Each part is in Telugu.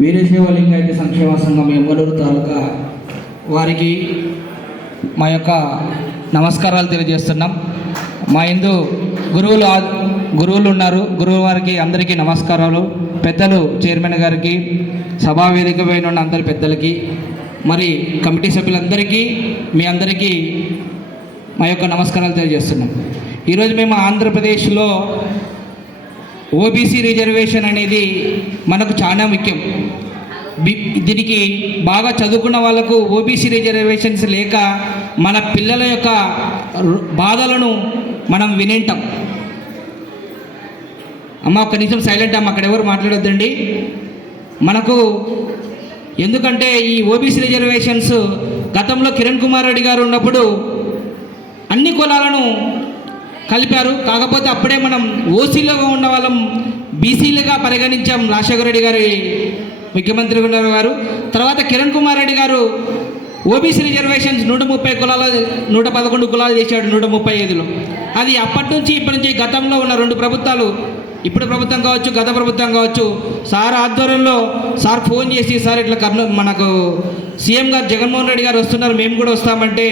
వీరశైవ లింగాయత సంక్షేమ సంఘం ఎంగళూరు తాలూకా వారికి మా యొక్క నమస్కారాలు తెలియజేస్తున్నాం. మా ఇందు గురువులు గురువులు ఉన్నారు. గురువు వారికి అందరికీ నమస్కారాలు. పెద్దలు చైర్మన్ గారికి సభా వేదిక పైన ఉన్న అందరి పెద్దలకి మరి కమిటీ సభ్యులందరికీ మీ అందరికీ మా యొక్క నమస్కారాలు తెలియజేస్తున్నాం. ఈరోజు మేము ఆంధ్రప్రదేశ్లో ఓబీసీ రిజర్వేషన్ అనేది మనకు చాలా ముఖ్యం. బి- దీనికి బాగా చదువుకున్న వాళ్ళకు ఓబీసీ రిజర్వేషన్స్ లేక మన పిల్లల యొక్క బాధలను మనం వినింటాం. అమ్మ ఒక్క నిమిషం సైలెంట్ అమ్మ అక్కడ ఎవరు మాట్లాడొద్దండి? మనకు ఎందుకంటే ఈ ఓబీసీ రిజర్వేషన్స్ గతంలో కిరణ్ కుమార్ రెడ్డి గారు ఉన్నప్పుడు అన్ని కులాలను కలిపారు. కాకపోతే అప్పుడే మనం ఓసీలుగా ఉన్న వాళ్ళం బీసీలుగా పరిగణించాం రాజశేఖర రెడ్డి గారి ముఖ్యమంత్రి గారు. తర్వాత కిరణ్ కుమార్ రెడ్డి గారు ఓబీసీ రిజర్వేషన్స్ నూట ముప్పై కులాలు నూట పదకొండు కులాలు చేశాడు నూట ముప్పై ఐదులో. అది అప్పటి నుంచి ఇప్పటి నుంచి గతంలో ఉన్న రెండు ప్రభుత్వాలు ఇప్పుడు ప్రభుత్వం కావచ్చు గత ప్రభుత్వం కావచ్చు సార్ ఆధ్వర్యంలో సార్ ఫోన్ చేసి సార్ ఇట్లా కర్నూలు మనకు సీఎం గారు జగన్మోహన్ రెడ్డి గారు వస్తున్నారు మేము కూడా వస్తామంటే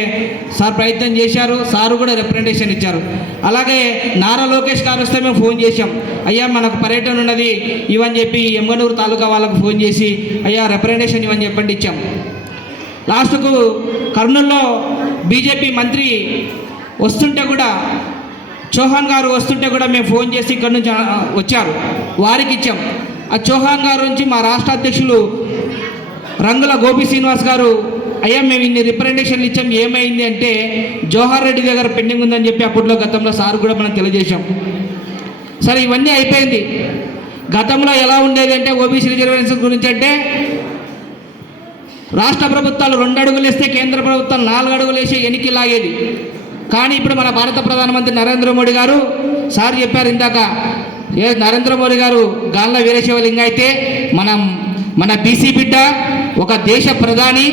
సార్ ప్రయత్నం చేశారు సారు కూడా రిప్రజెంటేషన్ ఇచ్చారు. అలాగే నారా లోకేష్ గారు వస్తే మేము ఫోన్ చేశాం. అయ్యా మనకు పర్యటన ఉన్నది ఇవని చెప్పి ఎమ్మనూరు తాలూకా వాళ్ళకు ఫోన్ చేసి అయ్యా రిప్రజెంటేషన్ ఇవని చెప్పండి ఇచ్చాం. లాస్ట్కు కర్నూలులో బీజేపీ మంత్రి వస్తుంటే కూడా చౌహాన్ గారు వస్తుంటే కూడా మేము ఫోన్ చేసి ఇక్కడి నుంచి వచ్చారు. వారికి ఇచ్చాం. ఆ చౌహాన్ గారు నుంచి మా రాష్ట్ర అధ్యక్షులు రంగుల గోపి శ్రీనివాస్ గారు అయ్యా మేము ఇన్ని రిప్రజెంటేషన్లు ఇచ్చాం ఏమైంది అంటే జవహర్ రెడ్డి దగ్గర పెండింగ్ ఉందని చెప్పి అప్పట్లో గతంలో సార్ కూడా మనం తెలియజేశాం. సరే ఇవన్నీ అయిపోయింది. గతంలో ఎలా ఉండేది అంటే ఓబీసీ రిజర్వేషన్ గురించి అంటే రాష్ట్ర ప్రభుత్వాలు రెండు అడుగులు వేస్తే కేంద్ర ప్రభుత్వం నాలుగు అడుగులు వేసి ఎనికి లాగేది. కానీ ఇప్పుడు మన భారత ప్రధానమంత్రి నరేంద్ర మోడీ గారు సార్ చెప్పారు ఇందాక ఏ నరేంద్ర మోడీ గారు గాల్ల వీరశివలింగ అయితే మనం మన బీసీ బిడ్డ ఒక దేశ ప్రధాని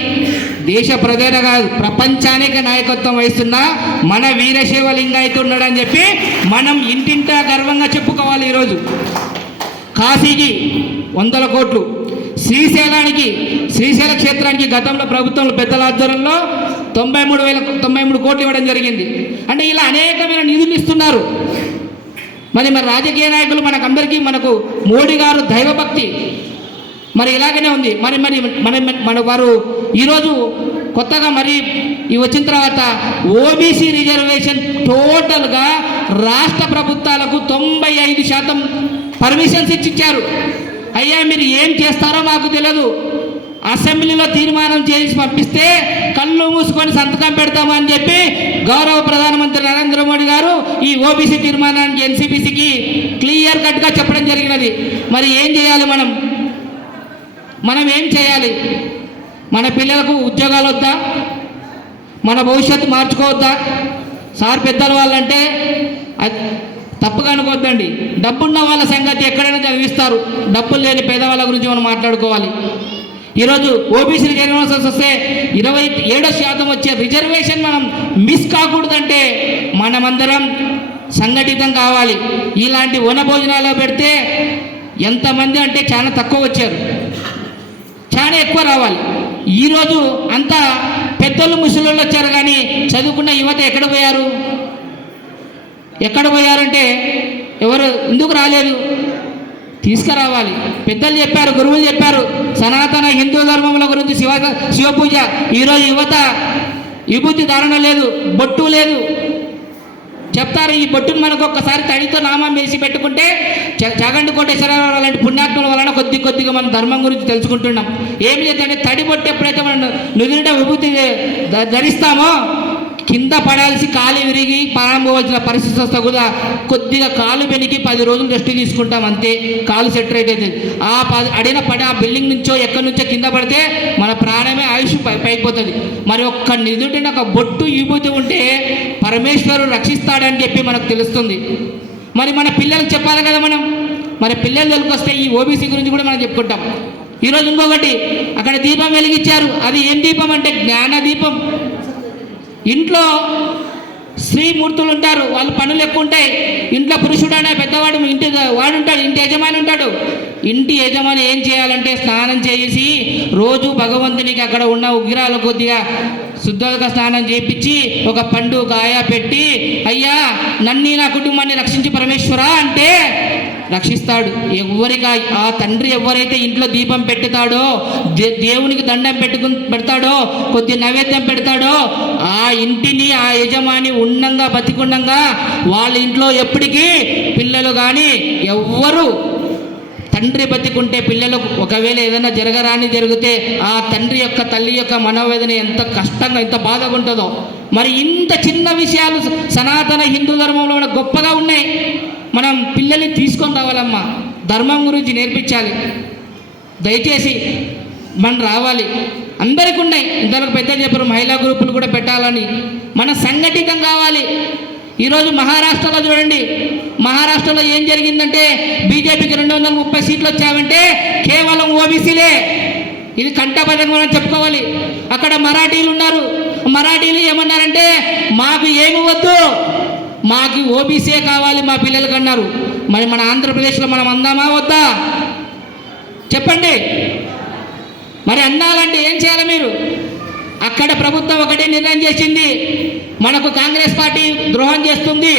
దేశ ప్రధాన కాదు ప్రపంచానికి నాయకత్వం వహిస్తున్న మన వీరశైవలింగ అయితే ఉన్నాడని చెప్పి మనం ఇంటింటా గర్వంగా చెప్పుకోవాలి ఈరోజు. కాశీకి వందల కోట్లు శ్రీశైలానికి శ్రీశైల క్షేత్రానికి గతంలో ప్రభుత్వం పెద్దల ఆధ్వర్యంలో తొంభై మూడు వేల తొంభై మూడు కోట్లు ఇవ్వడం జరిగింది. అంటే ఇలా అనేకమైన నిధులు ఇస్తున్నారు. మరి మన రాజకీయ నాయకులు మనకందరికీ మనకు మోడీ గారు దైవభక్తి మరి ఇలాగనే ఉంది. మరి మరి మన మన వారు ఈరోజు కొత్తగా మరి ఈ వచ్చిన తర్వాత ఓబీసీ రిజర్వేషన్ టోటల్గా రాష్ట్ర ప్రభుత్వాలకు తొంభై ఐదు శాతం పర్మిషన్స్ ఇచ్చిచ్చారు. అయ్యా మీరు ఏం చేస్తారో మాకు తెలియదు అసెంబ్లీలో తీర్మానం చేసి పంపిస్తే కళ్ళు మూసుకొని సంతకం పెడతామని చెప్పి గౌరవ ప్రధానమంత్రి నరేంద్ర మోడీ గారు ఈ ఓబీసీ తీర్మానానికి ఎన్సీపీసీకి క్లియర్ కట్గా చెప్పడం జరిగినది. మరి ఏం చేయాలి మనం? మనం ఏం చేయాలి? మన పిల్లలకు ఉద్యోగాలు వద్దా? మన భవిష్యత్తు మార్చుకోవద్దా? సార్ పెద్దల వాళ్ళంటే అది తప్పుగా అనుకోవద్దండి డబ్బున్న వాళ్ళ సంగతి ఎక్కడైనా చదివిస్తారు. డబ్బులు లేని పేదవాళ్ళ గురించి మనం మాట్లాడుకోవాలి. ఈరోజు ఓబీసీ రిజర్వేషన్స్ వస్తే ఇరవై ఏడో శాతం వచ్చే రిజర్వేషన్ మనం మిస్ కాకూడదంటే మనమందరం సంఘటితం కావాలి. ఇలాంటి వన భోజనాలు పెడితే ఎంతమంది అంటే చాలా తక్కువ వచ్చారు. చాలా ఎక్కువ రావాలి. ఈరోజు అంతా పెద్దలు ముసలోళ్ళు వచ్చారు కానీ చదువుకున్న యువత ఎక్కడ పోయారు? ఎక్కడ పోయారంటే ఎవరు ఎందుకు రాలేదు. తీసుకురావాలి. పెద్దలు చెప్పారు గురువులు చెప్పారు సనాతన హిందూ ధర్మముల గురించి శివ శివపూజ. ఈరోజు యువత విభూతి ధారణ లేదు బొట్టు లేదు. చెప్తారు ఈ బొట్టును మనకు ఒక్కసారి తడితో నామం వేసి పెట్టుకుంటే చ- కోటేశ్వరరావు అలాంటి పుణ్యాత్మల వలన కొద్ది కొద్దిగా మనం ధర్మం గురించి తెలుసుకుంటున్నాం. ఏం లేదంటే తడి బొట్టు ఎప్పుడైతే మనం నుదిరిట విభూతి ధరిస్తామో కింద పడాల్సి కాలు విరిగి ప్రాణం పోవాల్సిన పరిస్థితి వస్తే కూడా కొద్దిగా కాలు పెనికి పది రోజులు రెస్ట్ తీసుకుంటాం అంతే. కాలు సెట్ రైట్ ఆ పది అడిగిన పడి ఆ బిల్డింగ్ నుంచో ఎక్కడి నుంచో కింద పడితే మన ప్రాణమే ఆయుష్ పై పైపోతుంది మరి ఒక్క నిధుడిని ఒక బొట్టు విభూతి ఉంటే పరమేశ్వరుడు రక్షిస్తాడని చెప్పి మనకు తెలుస్తుంది. మరి మన పిల్లలకు చెప్పాలి కదా మనం. మరి పిల్లలు వస్తే ఈ ఓబీసీ గురించి కూడా మనం చెప్పుకుంటాం. ఈరోజు ఇంకొకటి అక్కడ దీపం వెలిగించారు. అది ఏం దీపం అంటే జ్ఞాన దీపం. ఇంట్లో స్త్రీమూర్తులు ఉంటారు వాళ్ళు పనులు ఎక్కువ ఉంటాయి. ఇంట్లో పురుషుడు అనే పెద్దవాడు ఇంటి వాడు ఉంటాడు ఇంటి యజమాని ఉంటాడు. ఇంటి యజమాని ఏం చేయాలంటే స్నానం చేసి రోజు భగవంతునికి అక్కడ ఉన్న ఉగ్రాలు కొద్దిగా శుద్ధంగా స్నానం చేపించి ఒక పండు గాయ పెట్టి అయ్యా నన్ను నా కుటుంబాన్ని రక్షించి పరమేశ్వర అంటే రక్షిస్తాడు. ఎవరికి ఆ- తండ్రి ఎవరైతే ఇంట్లో దీపం పెట్టుతాడో దే- దేవునికి దండం పెట్టుకుని పెడతాడో కొద్ది నైవేద్యం పెడతాడో ఆ ఇంటిని ఆ యజమాని ఉండంగా బతికుండంగా వాళ్ళ ఇంట్లో ఎప్పటికీ పిల్లలు కానీ ఎవ్వరు తండ్రి బతికుంటే పిల్లలకు ఒకవేళ ఏదైనా జరగరాని జరిగితే ఆ తండ్రి యొక్క తల్లి యొక్క మనోవేదన ఎంత కష్టంగా ఎంత బాధగా ఉంటుందో. మరి ఇంత చిన్న విషయాలు సనాతన హిందూ ధర్మంలో గొప్పగా ఉన్నాయి. మనం పిల్లల్ని తీసుకొని రావాలమ్మా. ధర్మం గురించి నేర్పించాలి. దయచేసి మనం రావాలి. అందరికీ ఉన్నాయి. ఇంతవరకు పెద్ద చెప్పారు మహిళా గ్రూపులు కూడా పెట్టాలని. మన సంఘటితం కావాలి. ఈరోజు మహారాష్ట్రలో చూడండి. మహారాష్ట్రలో ఏం జరిగిందంటే బీజేపీకి రెండు వందల ముప్పై సీట్లు వచ్చావంటే కేవలం ఓబీసీలే. ఇది కంటపదంగా మనం చెప్పుకోవాలి. అక్కడ మరాఠీలు ఉన్నారు. మరాఠీలు ఏమన్నారంటే మాకు ఏమి వద్దు. మాకు ఓబీసీ కావాలి మా పిల్లలకి అన్నారు. మరి మన ఆంధ్రప్రదేశ్లో మనం అందామా వద్దా? చెప్పండి. మరి అన్నాలంటే ఏం చేయాలి మీరు? అక్కడ ప్రభుత్వం ఒకటే నిర్ణయం చేసింది. మనకు కాంగ్రెస్ పార్టీ ద్రోహం చేస్తుంది.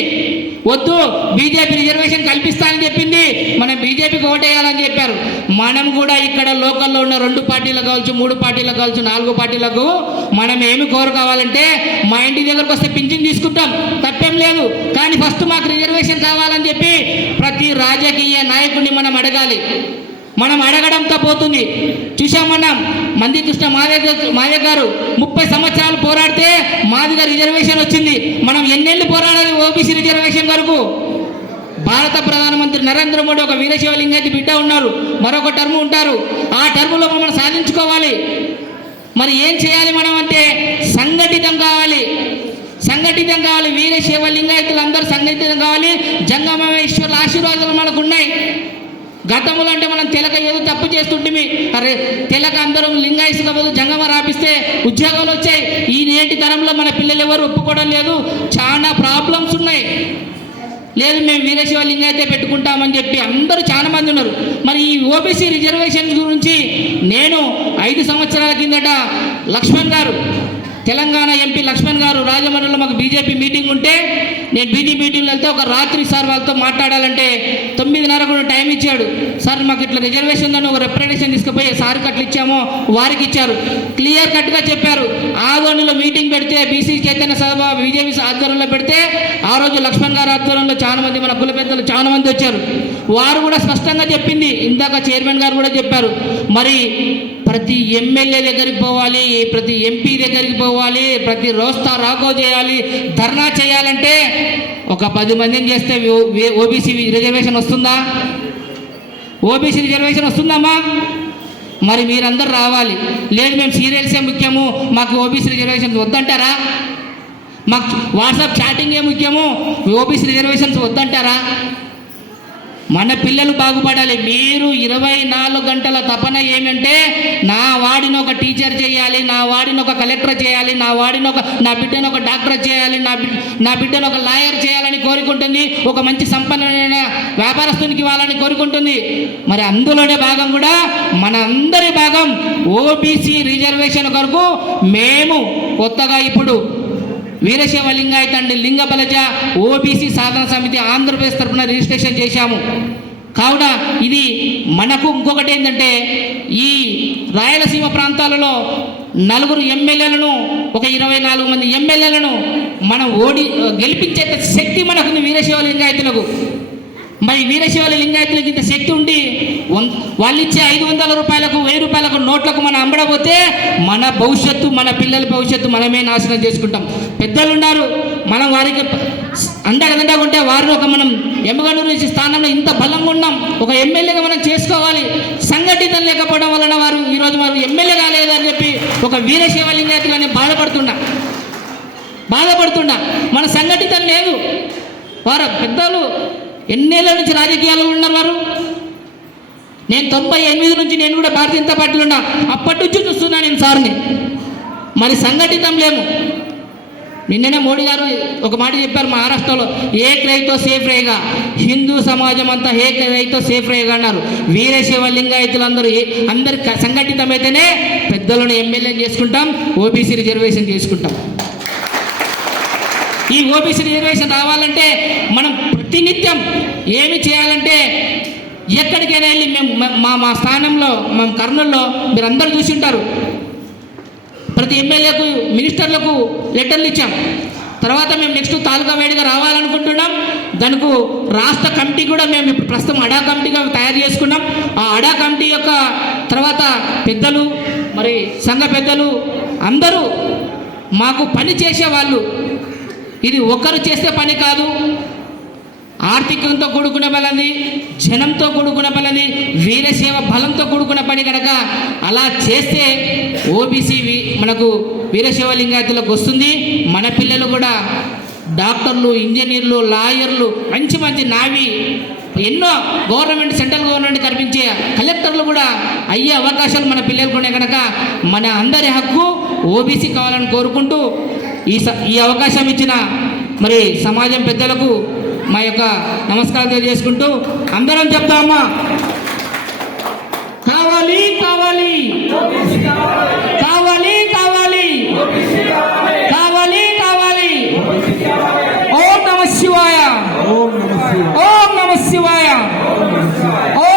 వద్దు బీజేపీ రిజర్వేషన్ కల్పిస్తానని చెప్పింది. మనం బీజేపీకి ఓటేయాలని చెప్పారు. మనం కూడా ఇక్కడ లోకల్లో ఉన్న రెండు పార్టీలకు కావచ్చు మూడు పార్టీలకు కావచ్చు నాలుగు పార్టీలకు మనం ఏమి కోరుకోవాలంటే మా ఇంటి దగ్గరకు వస్తే పింఛన్ తీసుకుంటాం. తప్పేం లేదు. కానీ ఫస్ట్ మాకు రిజర్వేషన్ కావాలని చెప్పి ప్రతి రాజకీయ నాయకుడిని మనం అడగాలి. మనం అడగడంతో పోతుంది. చూసాం మనం మంది కృష్ణ మావే మావే గారు ముప్పై సంవత్సరాలు పోరాడితే మీద రిజర్వేషన్ వచ్చింది. మనం ఎన్నెళ్ళు పోరాడాలి ఓబీసీ రిజర్వేషన్ వరకు? భారత ప్రధానమంత్రి నరేంద్ర మోడీ ఒక వీరశైవ బిడ్డ ఉన్నారు. మరొక టర్మ్ ఉంటారు. ఆ టర్ములో మనం సాధించుకోవాలి. మరి ఏం చేయాలి మనం అంటే సంఘటితం కావాలి. సంఘటితం కావాలి. వీరశైవ లింగాయతులు అందరూ సంఘటితం కావాలి. జంగమేశ్వరుల ఆశీర్వాదాలు మనకు ఉన్నాయి. గతంలో అంటే మనం తెలక ఏదో తప్పు చేస్తుంటే అరే తెలక అందరం లింగాయసుగా బదులు జంగమ రాపిస్తే ఉద్యోగాలు వచ్చాయి. ఈ నేటి తరంలో మన పిల్లలు ఎవరు ఒప్పుకోవడం లేదు. చాలా ప్రాబ్లమ్స్ ఉన్నాయి. లేదు మేము వీరశివ లింగాయతే పెట్టుకుంటామని చెప్పి అందరూ చాలా మంది ఉన్నారు. మరి ఈ ఓబీసీ రిజర్వేషన్ గురించి నేను ఐదు సంవత్సరాల కిందట లక్ష్మణ్ గారు తెలంగాణ ఎంపీ లక్ష్మణ్ గారు రాజమండ్రిలో మాకు బీజేపీ మీటింగ్ ఉంటే నేను బీటీ మీటింగ్లో వెళ్తే ఒక రాత్రి సార్ వాళ్ళతో మాట్లాడాలంటే తొమ్మిదిన్నర కూడా టైం ఇచ్చాడు. సార్ మాకు ఇట్లా రిజర్వేషన్ ఉందని ఒక రిప్రజెంటేషన్ తీసుకుపోయి సార్కి అట్లా ఇచ్చామో వారికి ఇచ్చారు. క్లియర్ కట్గా చెప్పారు. ఆదోనిలో మీటింగ్ పెడితే బీసీ చైతన్య సభ బీజేపీ ఆధ్వర్యంలో పెడితే ఆ రోజు లక్ష్మణ్ గారు ఆధ్వర్యంలో చాలా మంది మన కుల పెద్దలు చాలా మంది వచ్చారు. వారు కూడా స్పష్టంగా చెప్పింది. ఇందాక చైర్మన్ గారు కూడా చెప్పారు. మరి ప్రతి ఎమ్మెల్యే దగ్గరికి పోవాలి ప్రతి ఎంపీ దగ్గరికి పోవాలి ప్రతి రోస్తా రాగో చేయాలి ధర్నా చేయాలంటే ఒక పది మందిని చేస్తే ఓబీసీ రిజర్వేషన్ వస్తుందా? ఓబీసీ రిజర్వేషన్ వస్తుందమ్మా? మరి మీరందరూ రావాలి. లేదు మేము సీరియల్సే ముఖ్యము మాకు ఓబీసీ రిజర్వేషన్స్ వద్దంటారా? మాకు వాట్సాప్ చాటింగే ముఖ్యము ఓబీసీ రిజర్వేషన్స్ వద్దంటారా? మన పిల్లలు బాగుపడాలి. మీరు ఇరవై నాలుగు గంటల తపన ఏమంటే నా వాడిని ఒక టీచర్ చేయాలి నా వాడిని ఒక కలెక్టర్ చేయాలి నా వాడిని ఒక నా బిడ్డను ఒక డాక్టర్ చేయాలి నా నా బిడ్డను ఒక లాయర్ చేయాలని కోరుకుంటుంది ఒక మంచి సంపన్నమైన వ్యాపారస్తునికి ఇవ్వాలని కోరుకుంటుంది. మరి అందులోనే భాగం కూడా మన అందరి భాగం ఓబీసీ రిజర్వేషన్ కొరకు మేము కొత్తగా ఇప్పుడు వీరశైవ లింగాయత అండి లింగ బలజ ఓబీసీ సాధన సమితి ఆంధ్రప్రదేశ్ తరఫున రిజిస్ట్రేషన్ చేశాము. కావున ఇది మనకు ఇంకొకటి ఏంటంటే ఈ రాయలసీమ ప్రాంతాలలో నలుగురు ఎమ్మెల్యేలను ఒక ఇరవై నాలుగు మంది ఎమ్మెల్యేలను మనం ఓడి గెలిపించే శక్తి మనకు వీరశైవ లింగాయతులకు. మరి వీరశివల లింగాయతులకు ఇంత శక్తి ఉండి వాళ్ళు ఇచ్చే ఐదు వందల రూపాయలకు వెయ్యి రూపాయలకు నోట్లకు మనం అమ్మడపోతే మన భవిష్యత్తు మన పిల్లల భవిష్యత్తు మనమే నాశనం చేసుకుంటాం. పెద్దలు ఉన్నారు. మనం వారికి అండగా ఉంటే వారు ఒక మనం ఎమ్మగనూరు స్థానంలో ఇంత బలంగా ఉన్నాం. ఒక ఎమ్మెల్యేగా మనం చేసుకోవాలి. సంఘటితం లేకపోవడం వలన వారు ఈరోజు వారు ఎమ్మెల్యే కాలేదని చెప్పి ఒక వీరశైవ లింగాయతులని బాధపడుతున్నా. బాధపడుతున్నా. మన సంఘటితం లేదు. వారు పెద్దలు ఎన్నేళ్ళ నుంచి రాజకీయాల్లో ఉన్నారు వారు? నేను తొంభై ఎనిమిది నుంచి నేను కూడా భారతీయ జనతా పార్టీలో ఉన్నా. అప్పటి నుంచి చూస్తున్నా నేను సార్ని. మరి సంఘటితం లేము. నిన్ననే మోడీ గారు ఒక మాట చెప్పారు మహారాష్ట్రలో ఏక్ రైతో సేఫ్ రేగా? హిందూ సమాజం అంతా ఏక్ రైతో సేఫ్ రేగా? అన్నారు. వీరశైవ లింగాయతులు అందరూ అందరు సంఘటితమైతేనే పెద్దలను ఎమ్మెల్యే చేసుకుంటాం ఓబీసీ రిజర్వేషన్ చేసుకుంటాం. ఈ ఓబీసీ రిజర్వేషన్ రావాలంటే మనం ప్రతినిత్యం ఏమి చేయాలంటే ఎక్కడికైనా వెళ్ళి మేము మా మా స్థానంలో మా కర్నూలులో మీరు అందరూ చూసి ఉంటారు ప్రతి ఎమ్మెల్యేకు మినిస్టర్లకు లెటర్లు ఇచ్చాం. తర్వాత మేము నెక్స్ట్ తాలూకా వేడిగా రావాలనుకుంటున్నాం. దానికి రాష్ట్ర కమిటీ కూడా మేము ఇప్పుడు ప్రస్తుతం అడా కమిటీగా తయారు చేసుకున్నాం. ఆ అడా కమిటీ యొక్క తర్వాత పెద్దలు మరి సంఘ పెద్దలు అందరూ మాకు పని చేసే వాళ్ళు ఇది ఒక్కరు చేస్తే పని కాదు ఆర్థికంతో కూడుకున్న బలది జనంతో కూడుకున్న బలది వీరసేవ బలంతో కూడుకున్న పని కనుక అలా చేస్తే ఓబీసీ మనకు వీరశైవ లింగాయతులకు వస్తుంది. మన పిల్లలు కూడా డాక్టర్లు ఇంజనీర్లు లాయర్లు మంచి మంచి నావి ఎన్నో గవర్నమెంట్ సెంట్రల్ గవర్నమెంట్ కనిపించే కలెక్టర్లు కూడా అయ్యే అవకాశాలు మన పిల్లలకు ఉన్నాయి కనుక మన అందరి హక్కు ఓబీసీ కావాలని కోరుకుంటూ ఈ స- ఈ అవకాశం ఇచ్చిన మరి సమాజం పెద్దలకు మా యొక్క నమస్కారం తెలియజేసుకుంటూ అందరం చెప్తామా? కావాలి కావాలి. కావాలి కావాలి. కావాలి కావాలి. ఓం నమ శివాయ. ఓం నమ శివాయ. ఓం